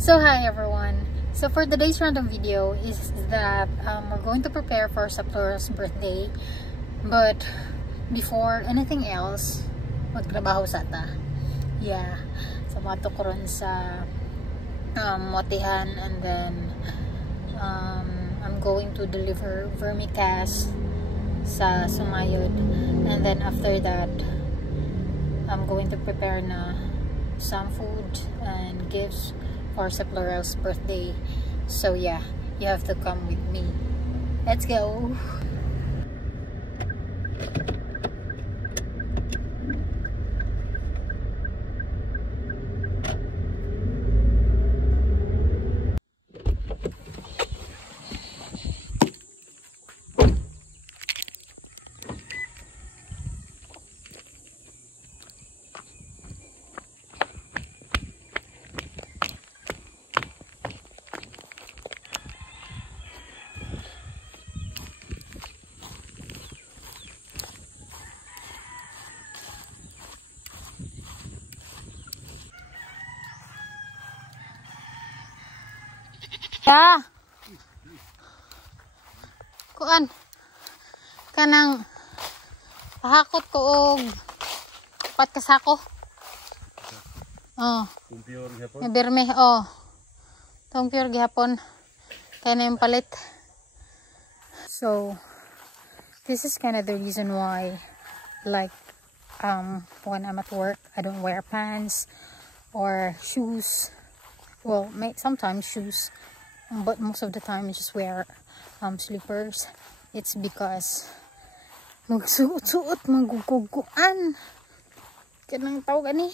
So hi everyone. So for today's random video is that we're going to prepare for Saplura's birthday. But before anything else, magtrabaho sa ta. Yeah. So mato ko ron sa Motihan, and then I'm going to deliver vermicast sa Sumayod, and then after that I'm going to prepare na some food and gifts for Saplura's birthday. So yeah, you have to come with me. Let's go. Ya. Kuan. Kanang pahakot ko og pat kasako. Oh. Kumpiyor gihapon. Nabirme, oh. Kumpiyor gihapon. Kaya na yung palit. So, this is kind of the reason why, like, when I'm at work, I don't wear pants or shoes. Well, sometimes shoes. But most of the time I just wear slippers. It's because magsuot-suot, maguguguan. Kanang tawag ani.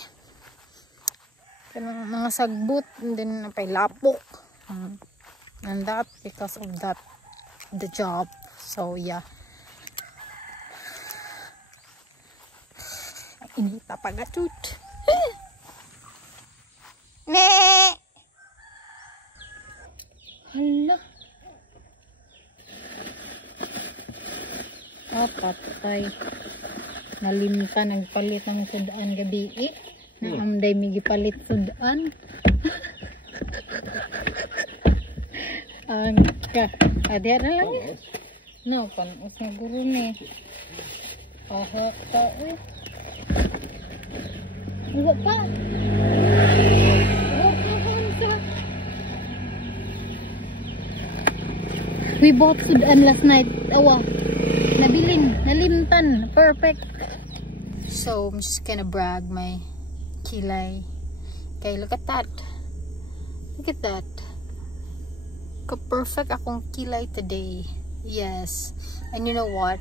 Kanang mga sagbot, and then napay lapok. And that because of that the job. So yeah. Inita pagatut. Ne. Hala. Patay. Nalimta nagpalit ng sudan gabi eh. Naamday may gipalit sudan. Ang ka. Adi na lang eh. No, panos na guro ni. Aha ka eh. Iwa pa. We bought sudan last night. Awa. Nabilin. Nalimtan. Perfect. So, I'm just gonna brag my kilay. Okay, look at that. Look at that. Ka-perfect akong kilay today. Yes. And you know what?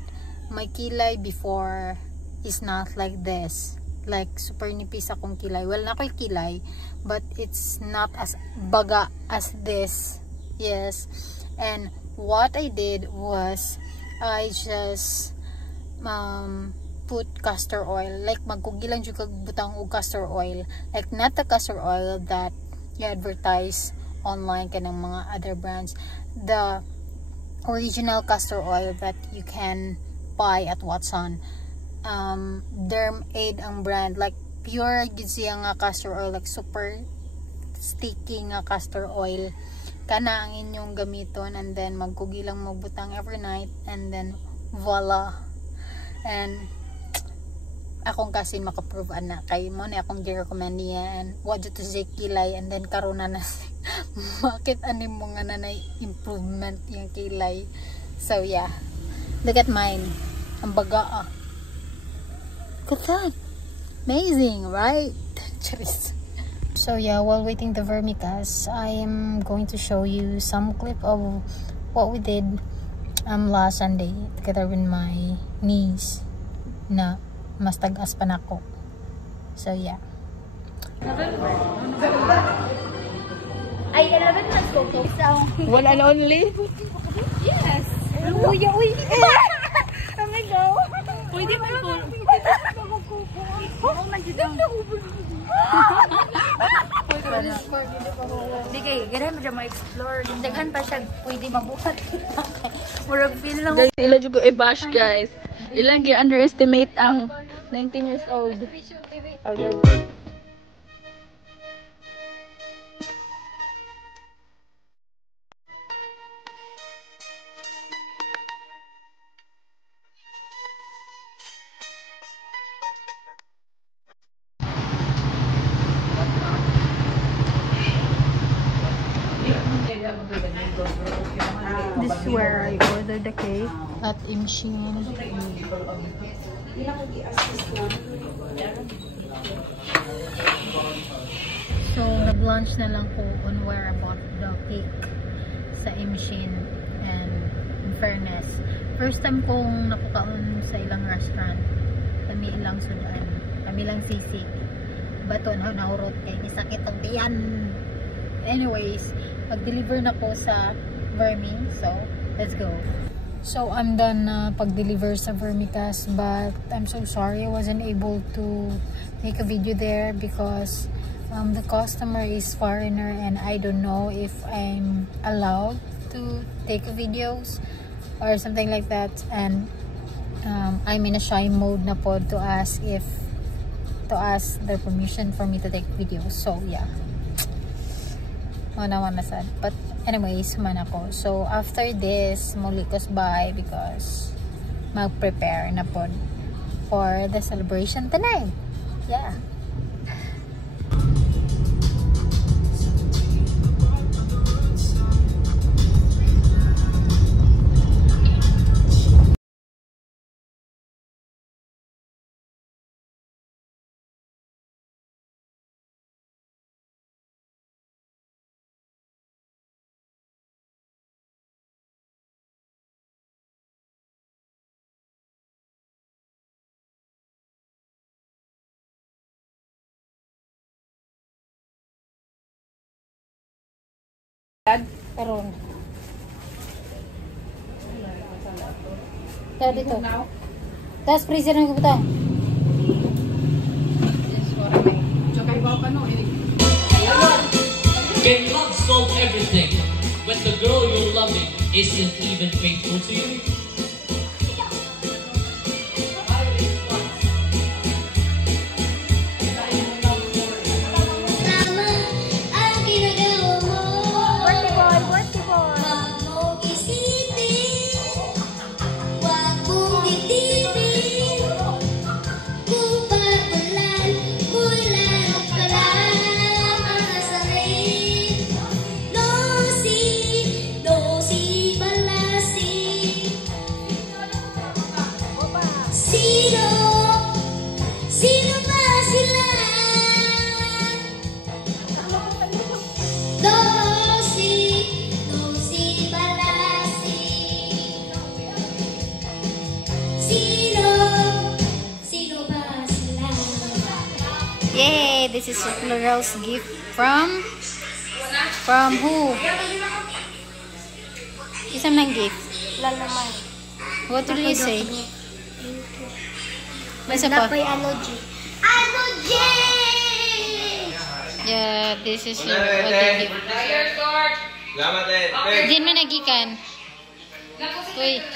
My kilay before is not like this. Like, super nipis akong kilay. Well, nakoy kilay. But it's not as baga as this. Yes. And what I did was I just put castor oil, like magkugilan jud kag butang og castor oil, like not the castor oil that you advertise online kanang mga other brands, the original castor oil that you can buy at Watson. Derm Aid ang brand, like pure gid siya nga castor oil, like super sticky nga castor oil. Kana ang inyong gamiton, and then magkugi lang magbutang every night, and then voila. And akong kasi makaprove na kay mo ni akong gi-recommend niya, and what to say kilay, and then karon na bakit ani mo nga na improvement yung kilay. So yeah, look at mine, ang baga. Look at that, amazing, right? Charis. So yeah, while waiting the vermicast, I am going to show you some clip of what we did last Sunday together with my niece na mas tagas pa nako. So yeah. Ay, 11 months go to. One and only? Yes. Uy! Oh my God. Pwede man po. Oh, manjidang. Hindi kayo, gano'n mo dyan ma-explore. Daghan pa siya, pwede mabuhat. Murag feel lang. Guys, ila juga i-bash guys. Ilang gi-underestimate ang 19 years old. Okay. where I ordered the cake. At Imshin. So, nag-lunch na lang ko on where I bought the cake sa Imshin. And in fairness, first time kong napukaon sa ilang restaurant. Kami ilang sudan. Kami lang sisig. Bato na naurot kay sakit ang tiyan. Anyways, mag-deliver na po sa Vermi. So, let's go. So, I'm done pag-deliver sa Vermicast, but I'm so sorry I wasn't able to make a video there because the customer is foreigner and I don't know if I'm allowed to take videos or something like that, and I'm in a shy mode na po to ask their permission for me to take videos. So, yeah. Wala sad. But anyways, man ako. So, after this, mulikos bye because mag-prepare na po for the celebration tonight. Yeah. Karon. Tara dito. Tas freezer ng kubuta. Can love solve everything when the girl you're loving isn't even faithful to you? Yay! This is Floral's gift from who? Isang ng gift. Lalaman. What will you say? Masa pa? Allergy. Allergy! Yeah, this is what the gift. Diyan mo nagikan. Wait.